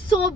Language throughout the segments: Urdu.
100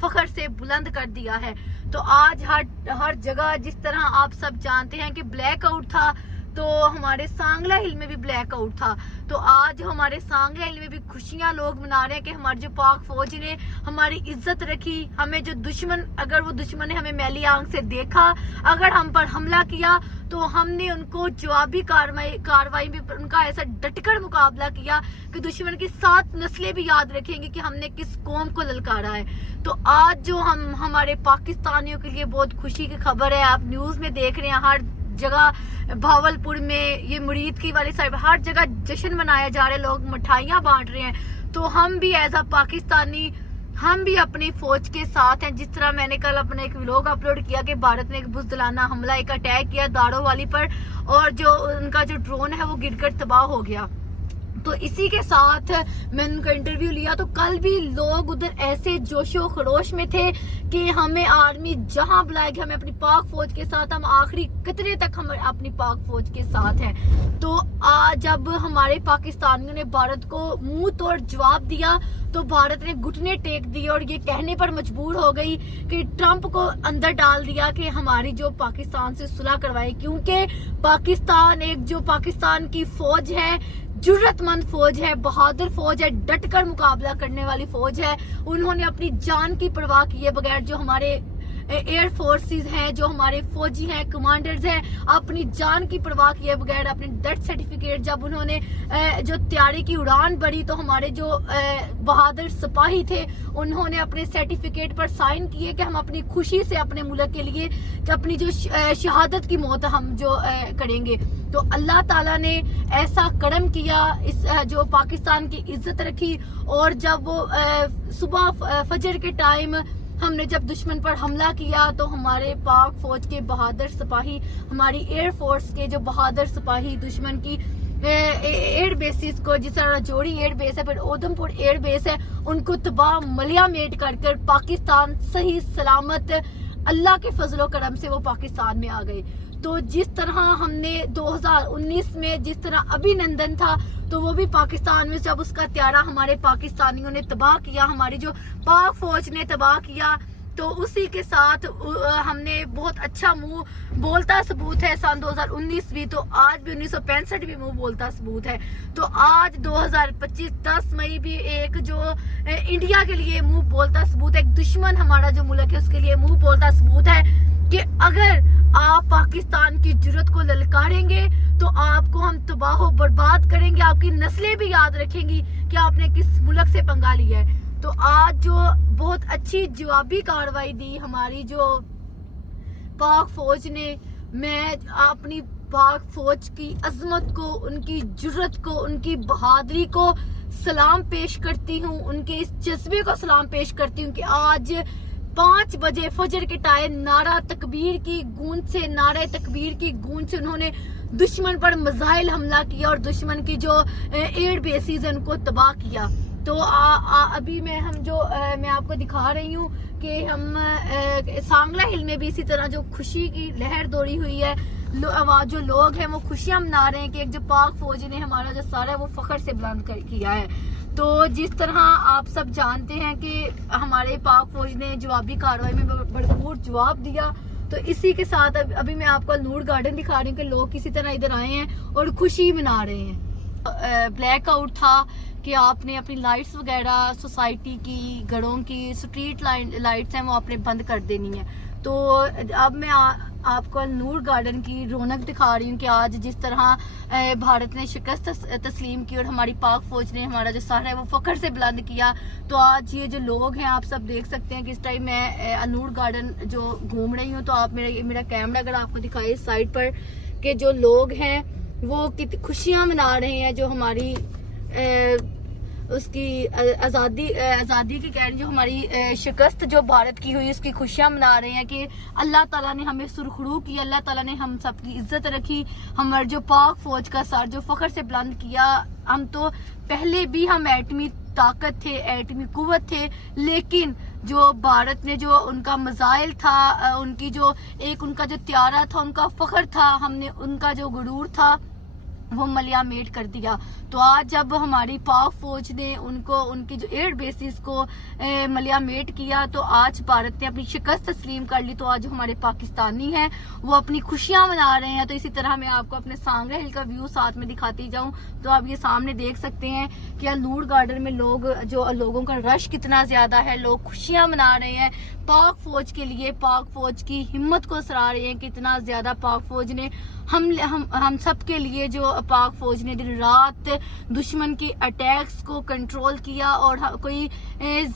فخر سے بلند کر دیا ہے. تو آج ہر جگہ جس طرح آپ سب جانتے ہیں کہ بلیک آؤٹ تھا، تو ہمارے سانگلہ ہل میں بھی بلیک آؤٹ تھا. تو آج ہمارے سانگلہ ہل میں بھی خوشیاں لوگ منا رہے ہیں کہ ہماری جو پاک فوج نے ہماری عزت رکھی. ہمیں جو دشمن، اگر وہ دشمن نے ہمیں میلی آنکھ سے دیکھا، اگر ہم پر حملہ کیا، تو ہم نے ان کو جوابی کاروائی میں ان کا ایسا ڈٹ کر مقابلہ کیا کہ دشمن کی 7 نسلیں بھی یاد رکھیں گی کہ ہم نے کس قوم کو للکارا ہے. تو آج جو ہمارے پاکستانیوں کے لیے بہت خوشی کی خبر ہے. آپ نیوز میں دیکھ رہے ہیں، ہر جگہ بھاول پور میں، یہ مرید کی والی سائڈ، ہر جگہ جشن منایا جا رہے، لوگ مٹھائیاں بانٹ رہے ہیں. تو ہم بھی ایز اے پاکستانی، ہم بھی اپنی فوج کے ساتھ ہیں. جس طرح میں نے کل اپنا ایک ولاگ اپلوڈ کیا کہ بھارت نے ایک بزدلانہ حملہ، ایک اٹیک کیا داڑو والی پر، اور جو ان کا جو ڈرون ہے وہ گر کر تباہ ہو گیا. تو اسی کے ساتھ میں ان کا انٹرویو لیا، تو کل بھی لوگ ادھر ایسے جوش و خروش میں تھے کہ ہمیں آرمی جہاں بلائے گی ہمیں اپنی پاک فوج کے ساتھ، ہم آخری قطرے تک ہم اپنی پاک فوج کے ساتھ ہیں. تو آج جب ہمارے پاکستانیوں نے بھارت کو منہ توڑ جواب دیا، تو بھارت نے گھٹنے ٹیک دیے اور یہ کہنے پر مجبور ہو گئی کہ ٹرمپ کو اندر ڈال دیا کہ ہماری جو پاکستان سے صلح کروائے. کیونکہ پاکستان ایک جو پاکستان کی فوج ہے، جرت مند فوج ہے، بہادر فوج ہے، ڈٹ کر مقابلہ کرنے والی فوج ہے. انہوں نے اپنی جان کی پرواہ کیے بغیر، جو ہمارے ایئر فورسز ہیں، جو ہمارے فوجی ہیں، کمانڈرز ہیں، اپنی جان کی پرواہ کیے بغیر اپنے ڈیتھ سرٹیفکیٹ، جب انہوں نے جو طیارے کی اڑان بڑھی، تو ہمارے جو بہادر سپاہی تھے انہوں نے اپنے سرٹیفکیٹ پر سائن کیے کہ ہم اپنی خوشی سے اپنے ملک کے لیے اپنی جو شہادت کی موت ہم جو کریں گے. تو اللہ تعالیٰ نے ایسا کرم کیا، اس جو پاکستان کی عزت رکھی. اور جب وہ صبح فجر کے ٹائم ہم نے جب دشمن پر حملہ کیا، تو ہمارے پاک فوج کے بہادر سپاہی، ہماری ایئر فورس کے جو بہادر سپاہی دشمن کی ایئر بیسز کو، جس طرح راجوری ایئر بیس ہے، پھر اودھم پور ایئر بیس ہے، ان کو تباہ ملیا میٹ کر پاکستان صحیح سلامت اللہ کے فضل و کرم سے وہ پاکستان میں آ گئے. تو جس طرح ہم نے 2019 میں جس طرح ابھی نندن تھا، تو وہ بھی پاکستان میں جب اس کا طیارہ ہمارے پاکستانیوں نے تباہ کیا، ہماری جو پاک فوج نے تباہ کیا، تو اسی کے ساتھ ہم نے بہت اچھا منہ بولتا ثبوت ہے. سن 2019 بھی، تو آج بھی 1965 بھی منہ بولتا ثبوت ہے. تو آج 2025 10 مئی بھی ایک جو انڈیا کے لیے منہ بولتا ثبوت ہے، ایک دشمن ہمارا جو ملک ہے اس کے لیے منہ بولتا ثبوت ہے کہ اگر آپ پاکستان کی جرت کو للکاریں گے تو آپ کو ہم تباہ و برباد کریں گے. آپ کی نسلیں بھی یاد رکھیں گی کہ آپ نے کس ملک سے پنگا لیا ہے. تو آج جو بہت اچھی جوابی کاروائی دی ہماری جو پاک فوج نے، میں اپنی پاک فوج کی عظمت کو، ان کی جرت کو، ان کی بہادری کو سلام پیش کرتی ہوں، ان کے اس جذبے کو سلام پیش کرتی ہوں کہ آج 5 بجے فجر کے ٹائم نعرہ تکبیر کی گونج سے، نعرہ تکبیر کی گونج سے انہوں نے دشمن پر میزائل حملہ کیا اور دشمن کی جو ایئر بیسز ہیں ان کو تباہ کیا. تو ابھی میں آپ کو دکھا رہی ہوں کہ ہم سانگلہ ہل میں بھی اسی طرح جو خوشی کی لہر دوڑی ہوئی ہے، جو لوگ ہیں وہ خوشیاں منا رہے ہیں کہ ایک جو پاک فوج نے ہمارا جو سارا ہے وہ فخر سے بلند کیا ہے. تو جس طرح آپ سب جانتے ہیں کہ ہمارے پاک فوج نے جوابی کاروائی میں بھرپور جواب دیا. تو اسی کے ساتھ ابھی میں آپ کو نور گارڈن دکھا رہی ہوں کہ لوگ کسی طرح ادھر آئے ہیں اور خوشی منا رہے ہیں. بلیک آؤٹ تھا کہ آپ نے اپنی لائٹس وغیرہ سوسائٹی کی، گھروں کی اسٹریٹ لائٹس ہیں وہ آپ نے بند کر دینی ہیں. تو اب میں آپ کو نور گارڈن کی رونق دکھا رہی ہوں کہ آج جس طرح بھارت نے شکست تسلیم کی اور ہماری پاک فوج نے ہمارا جو سر ہے وہ فخر سے بلند کیا. تو آج یہ جو لوگ ہیں آپ سب دیکھ سکتے ہیں کہ اس ٹائم میں نور گارڈن جو گھوم رہی ہوں. تو آپ میرا کیمرہ اگر آپ کو دکھائے اس سائڈ پر کہ جو لوگ ہیں وہ کتنی خوشیاں منا رہے ہیں، جو ہماری اس کی آزادی کی کہہ رہی، جو ہماری شکست جو بھارت کی ہوئی اس کی خوشیاں منا رہے ہیں کہ اللہ تعالیٰ نے ہمیں سرخرو کی، اللہ تعالیٰ نے ہم سب کی عزت رکھی، ہمارے جو پاک فوج کا سر جو فخر سے بلند کیا. ہم تو پہلے بھی ہم ایٹمی طاقت تھے، ایٹمی قوت تھے، لیکن جو بھارت نے جو ان کا میزائل تھا، ان کی جو ایک ان کا جو طیارہ تھا، ان کا فخر تھا، ہم نے ان کا جو غرور تھا وہ ملیا میٹ کر دیا. تو آج جب ہماری پاک فوج نے ان کی جو ایئر بیسز کو ملیا میٹ کیا تو آج بھارت نے اپنی شکست تسلیم کر لی. تو آج جو ہمارے پاکستانی ہیں وہ اپنی خوشیاں منا رہے ہیں. تو اسی طرح میں آپ کو اپنے سانگرا ہل کا ویو ساتھ میں دکھاتی جاؤں تو آپ یہ سامنے دیکھ سکتے ہیں کہ النور گارڈن میں لوگوں کا رش کتنا زیادہ ہے. لوگ خوشیاں منا رہے ہیں پاک فوج کے لیے, پاک فوج کی ہمت کو سراہ رہے ہیں کہ اتنا زیادہ پاک فوج نے ہم سب کے لیے, جو پاک فوج نے دن رات دشمن کے اٹیکس کو کنٹرول کیا اور کوئی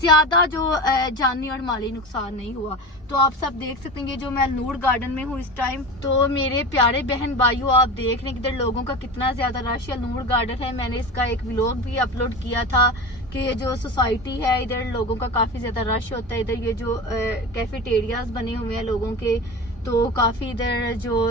زیادہ جو جانی اور مالی نقصان نہیں ہوا. تو آپ سب دیکھ سکتے ہیں جو میں النور گارڈن میں ہوں اس ٹائم. تو میرے پیارے بہن بھائیوں, آپ دیکھ رہے ہیں کہ ادھر لوگوں کا کتنا زیادہ رش ہے. النور گارڈن ہے, میں نے اس کا ایک ولاگ بھی اپلوڈ کیا تھا کہ یہ جو سوسائٹی ہے ادھر لوگوں کا کافی زیادہ رش ہوتا ہے. ادھر یہ جو کیفیٹیریاز بنے ہوئے ہیں لوگوں کے, تو کافی ادھر جو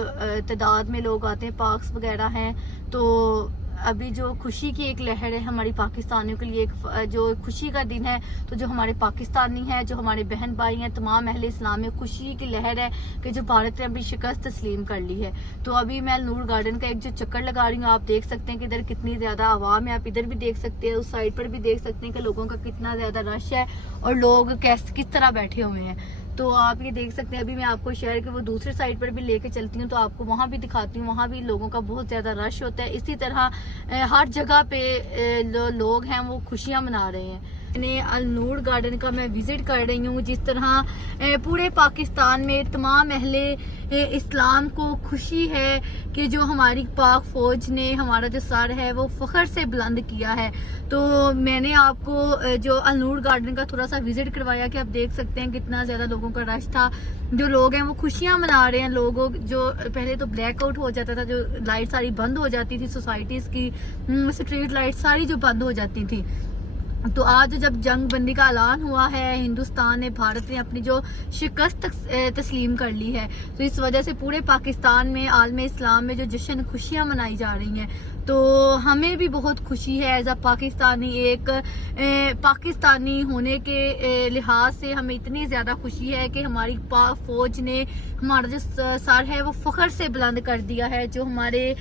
تعداد میں لوگ آتے ہیں, پارکس وغیرہ ہیں. تو ابھی جو خوشی کی ایک لہر ہے ہماری پاکستانیوں کے لیے, ایک جو خوشی کا دن ہے, تو جو ہمارے پاکستانی ہیں, جو ہمارے بہن بھائی ہیں, تمام اہل اسلام میں خوشی کی لہر ہے کہ جو بھارت نے ابھی شکست تسلیم کر لی ہے. تو ابھی میں النور گارڈن کا ایک جو چکر لگا رہی ہوں, آپ دیکھ سکتے ہیں کہ ادھر کتنی زیادہ عوام ہے. آپ ادھر بھی دیکھ سکتے ہیں, اس سائڈ پر بھی دیکھ سکتے ہیں کہ لوگوں کا کتنا زیادہ رش ہے اور لوگ کس طرح بیٹھے ہوئے ہیں. تو آپ یہ دیکھ سکتے ہیں. ابھی میں آپ کو شہر کے وہ دوسرے سائڈ پر بھی لے کے چلتی ہوں تو آپ کو وہاں بھی دکھاتی ہوں, وہاں بھی لوگوں کا بہت زیادہ رش ہوتا ہے. اسی طرح ہر جگہ پہ لوگ ہیں وہ خوشیاں منا رہے ہیں. النور گارڈن کا میں وزٹ کر رہی ہوں. جس طرح پورے پاکستان میں تمام اہل اسلام کو خوشی ہے کہ جو ہماری پاک فوج نے ہمارا جو سر ہے وہ فخر سے بلند کیا ہے. تو میں نے آپ کو جو النور گارڈن کا تھوڑا سا وزٹ کروایا کہ آپ دیکھ سکتے ہیں کتنا زیادہ لوگوں کا رش تھا. جو لوگ ہیں وہ خوشیاں منا رہے ہیں. لوگوں جو پہلے تو بلیک آؤٹ ہو جاتا تھا, جو لائٹ ساری بند ہو جاتی تھی سوسائٹیز کی, اسٹریٹ لائٹ ساری جو بند ہو جاتی تھی. تو آج جب جنگ بندی کا اعلان ہوا ہے, ہندوستان نے, بھارت نے اپنی جو شکست تسلیم کر لی ہے, تو اس وجہ سے پورے پاکستان میں, عالم اسلام میں جو جشن خوشیاں منائی جا رہی ہیں. تو ہمیں بھی بہت خوشی ہے ایز اے پاکستانی, ایک پاکستانی ہونے کے لحاظ سے ہمیں اتنی زیادہ خوشی ہے کہ ہماری پاک فوج نے ہمارا جو سر ہے وہ فخر سے بلند کر دیا ہے. جو ہمارے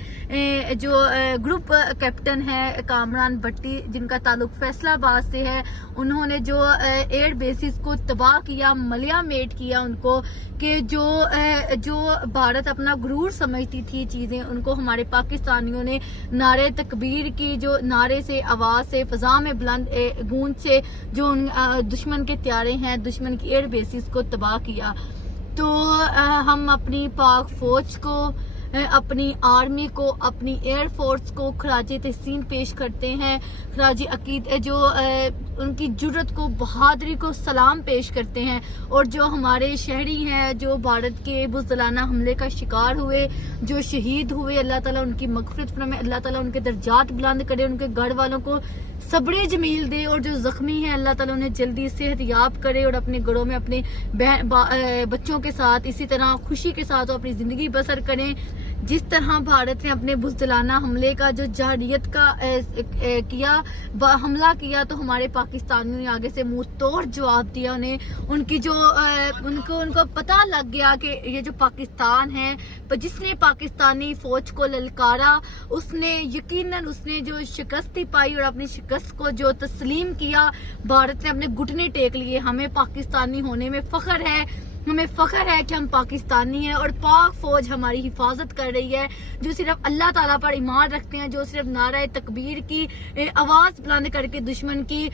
جو گروپ کیپٹن ہے کامران بھٹی, جن کا تعلق فیصلہ آباد سے ہے, انہوں نے جو ایئر بیسز کو تباہ کیا, ملیا میٹ کیا ان کو, کہ جو بھارت اپنا غرور سمجھتی تھی چیزیں, ان کو ہمارے پاکستانیوں نے نعرے تکبیر کی جو نعرے سے, آواز سے, فضا میں بلند گونج سے جو دشمن کے طیارے ہیں, دشمن کی ایئر بیسز کو تباہ کیا. تو ہم اپنی پاک فوج کو, اپنی آرمی کو, اپنی ایئر فورس کو خراج تحسین پیش کرتے ہیں, خراج عقید جو ان کی جرت کو, بہادری کو سلام پیش کرتے ہیں. اور جو ہمارے شہری ہیں جو بھارت کے بزدلانہ حملے کا شکار ہوئے, جو شہید ہوئے, اللہ تعالیٰ ان کی مغفرت فرمائے, اللہ تعالیٰ ان کے درجات بلند کرے, ان کے گھر والوں کو صبر جمیل دے, اور جو زخمی ہیں اللہ تعالیٰ انہیں جلدی صحت یاب کرے اور اپنے گھروں میں اپنے بچوں کے ساتھ اسی طرح خوشی کے ساتھ وہ اپنی زندگی بسر کریں. جس طرح بھارت نے اپنے بزدلانہ حملے کا جو جارحیت کا حملہ کیا, تو ہمارے پاکستانیوں نے آگے سے منہ توڑ جواب دیا. انہیں ان کو پتہ لگ گیا کہ یہ جو پاکستان ہے, جس نے پاکستانی فوج کو للکارا, اس نے یقیناً اس نے جو شکست پائی اور اپنی شکست کو جو تسلیم کیا, بھارت نے اپنے گھٹنے ٹیک لیے. ہمیں پاکستانی ہونے میں فخر ہے, ہمیں فخر ہے کہ ہم پاکستانی ہیں, اور پاک فوج ہماری حفاظت کر رہی ہے, جو صرف اللہ تعالیٰ پر ایمان رکھتے ہیں, جو صرف نعرہ تکبیر کی آواز بلند کر کے دشمن کی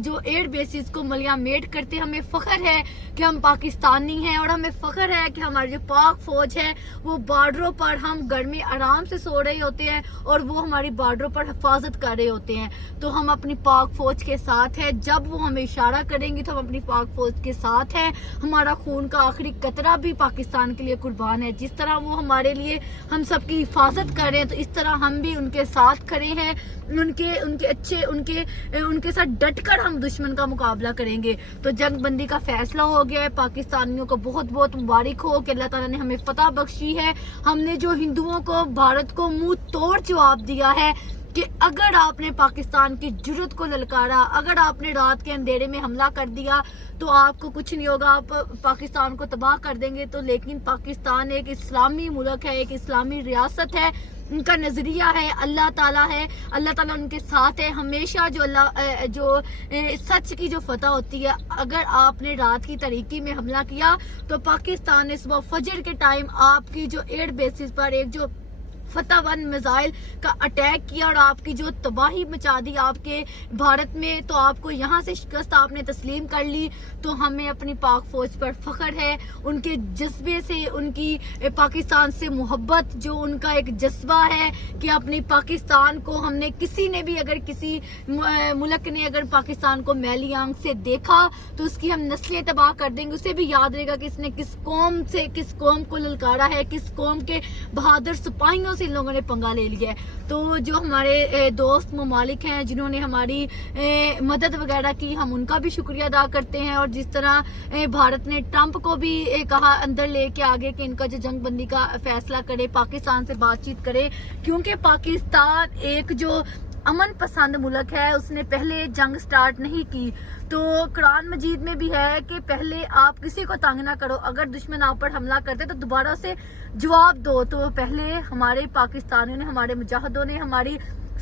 جو ایئر بیسز کو ملیا میٹ کرتے ہیں. ہمیں فخر ہے کہ ہم پاکستانی ہیں, اور ہمیں فخر ہے کہ ہماری جو پاک فوج ہے وہ بارڈروں پر, ہم گھر میں آرام سے سو رہے ہوتے ہیں اور وہ ہماری بارڈروں پر حفاظت کر رہے ہوتے ہیں. تو ہم اپنی پاک فوج کے ساتھ ہیں. جب وہ ہمیں اشارہ کریں گے تو ہم اپنی پاک فوج کے ساتھ ہیں. ہمارا خون کا آخری قطرہ بھی پاکستان کے لیے قربان ہے. جس طرح وہ ہمارے لیے ہم سب کی حفاظت کر رہے ہیں, تو اس طرح ہم بھی ان کے ساتھ کھڑے ہیں. ان کے ساتھ ڈٹ کر ہم دشمن کا مقابلہ کریں گے. تو جنگ بندی کا فیصلہ ہو گیا ہے. پاکستانیوں کو بہت بہت مبارک ہو کہ اللہ تعالیٰ نے ہمیں فتح بخشی ہے. ہم نے جو ہندوؤں کو, بھارت کو منہ توڑ جواب دیا ہے کہ اگر آپ نے پاکستان کی جرت کو للکارا، اگر آپ نے رات کے اندھیرے میں حملہ کر دیا تو آپ کو کچھ نہیں ہوگا، آپ پاکستان کو تباہ کر دیں گے. تو لیکن پاکستان ایک اسلامی ملک ہے، ایک اسلامی ریاست ہے، ان کا نظریہ ہے، اللہ تعالیٰ ہے، اللہ تعالیٰ ان کے ساتھ ہے ہمیشہ. جو سچ کی جو فتح ہوتی ہے، اگر آپ نے رات کی تاریکی میں حملہ کیا تو پاکستان نے صبح فجر کے ٹائم آپ کی جو ایئر بیسز پر ایک جو فتح 1 میزائل کا اٹیک کیا اور آپ کی جو تباہی مچا دی آپ کے بھارت میں، تو آپ کو یہاں سے شکست آپ نے تسلیم کر لی. تو ہمیں اپنی پاک فوج پر فخر ہے، ان کے جذبے سے، ان کی پاکستان سے محبت، جو ان کا ایک جذبہ ہے کہ اپنی پاکستان کو ہم نے کسی نے بھی، اگر کسی ملک نے اگر پاکستان کو میلی آنکھ سے دیکھا تو اس کی ہم نسلیں تباہ کر دیں گے. اسے بھی یاد رہے گا کہ اس نے کس قوم کو للکارا ہے، کس قوم کے بہادر سپاہیوں سے ان لوگوں نے پنگا لے لیا ہے. تو جو ہمارے دوست ممالک ہیں جنہوں نے ہماری مدد وغیرہ کی، ہم ان کا بھی شکریہ ادا کرتے ہیں. اور جس طرح بھارت نے ٹرمپ کو بھی کہا اندر لے کے آگے کہ ان کا جو جنگ بندی کا فیصلہ کرے، پاکستان سے بات چیت کرے، کیونکہ پاکستان ایک جو امن پسند ملک ہے، اس نے پہلے جنگ سٹارٹ نہیں کی. تو قرآن مجید میں بھی ہے کہ پہلے آپ کسی کو تنگ نہ کرو، اگر دشمن آپ پر حملہ کرتے تو دوبارہ سے جواب دو. تو پہلے ہمارے پاکستانیوں نے، ہمارے مجاہدوں نے، ہماری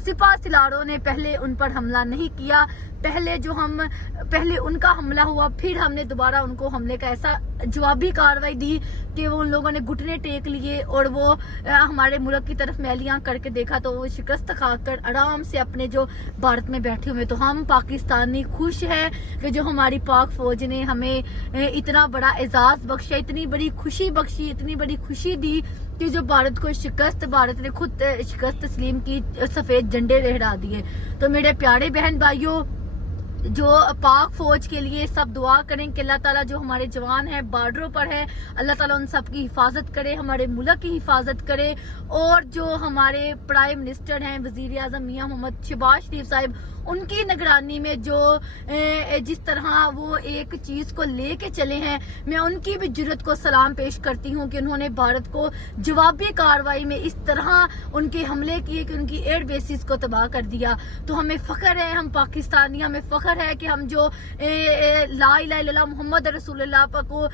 سپاہ سالاروں نے پہلے ان پر حملہ نہیں کیا. پہلے ان کا حملہ ہوا، پھر ہم نے دوبارہ ان کو حملے کا ایسا جوابی کارروائی دی کہ وہ ان لوگوں نے گھٹنے ٹیک لیے اور وہ ہمارے ملک کی طرف میلیاں کر کے دیکھا تو وہ شکست کھا کر آرام سے اپنے جو بھارت میں بیٹھے ہوئے. تو ہم پاکستانی خوش ہیں کہ جو ہماری پاک فوج نے ہمیں اتنا بڑا اعزاز بخشا، اتنی بڑی خوشی بخشی، اتنی بڑی خوشی دی کہ جو بھارت کو شکست، بھارت نے خود شکست تسلیم کی، سفید جھنڈے لہرا دیے. تو میرے پیارے بہن بھائیوں، جو پاک فوج کے لیے سب دعا کریں کہ اللہ تعالیٰ جو ہمارے جوان ہیں بارڈروں پر ہے، اللہ تعالیٰ ان سب کی حفاظت کرے، ہمارے ملک کی حفاظت کرے. اور جو ہمارے پرائم منسٹر ہیں وزیر اعظم میاں محمد شہباز شریف صاحب، ان کی نگرانی میں جو جس طرح وہ ایک چیز کو لے کے چلے ہیں، میں ان کی بھی جرت کو سلام پیش کرتی ہوں کہ انہوں نے بھارت کو جوابی کارروائی میں اس طرح ان کے حملے کیے کہ ان کی ایئر بیسز کو تباہ کر دیا. تو ہمیں فخر ہے، ہم پاکستانی، ہمیں فخر ہے کہ ہم جو لا الہ الا اللہ محمد رسول اللہ کو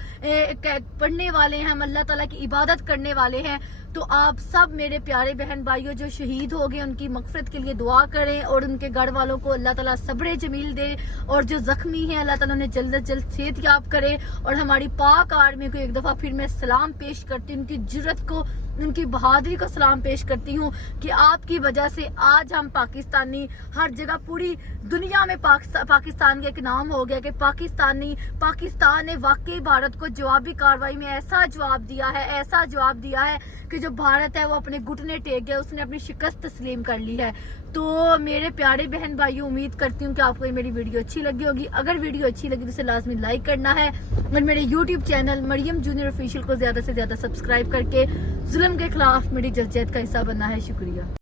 پڑھنے والے ہیں، ہم اللہ تعالیٰ کی عبادت کرنے والے ہیں. تو آپ سب میرے پیارے بہن بھائیوں جو شہید ہو گئے ان کی مغفرت کے لیے دعا کریں اور ان کے گھر والوں کو اللہ تعالیٰ صبر جمیل دے، اور جو زخمی ہیں اللہ تعالیٰ نے جلد از جلد صحت یاب کرے. اور ہماری پاک آرمی کو ایک دفعہ پھر میں سلام پیش کرتی ہوں، ان کی جرت کو، ان کی بہادری کو سلام پیش کرتی ہوں کہ آپ کی وجہ سے آج ہم پاکستانی ہر جگہ پوری دنیا میں پاکستان کا ایک نام ہو گیا کہ پاکستان نے واقعی بھارت کو جوابی کارروائی میں ایسا جواب دیا ہے کہ جو بھارت ہے وہ اپنے گھٹنے ٹیک گیا، اس نے اپنی شکست تسلیم کر لی ہے. تو میرے پیارے بہن بھائیوں، امید کرتی ہوں کہ آپ کو یہ میری ویڈیو اچھی لگی ہوگی. اگر ویڈیو اچھی لگی تو اسے لازمی لائک کرنا ہے، اور میرے یوٹیوب چینل مریم جونیئر آفیشیل کو زیادہ سے زیادہ سبسکرائب کر کے ظلم کے خلاف میری جدوجہد کا حصہ بننا ہے. شکریہ.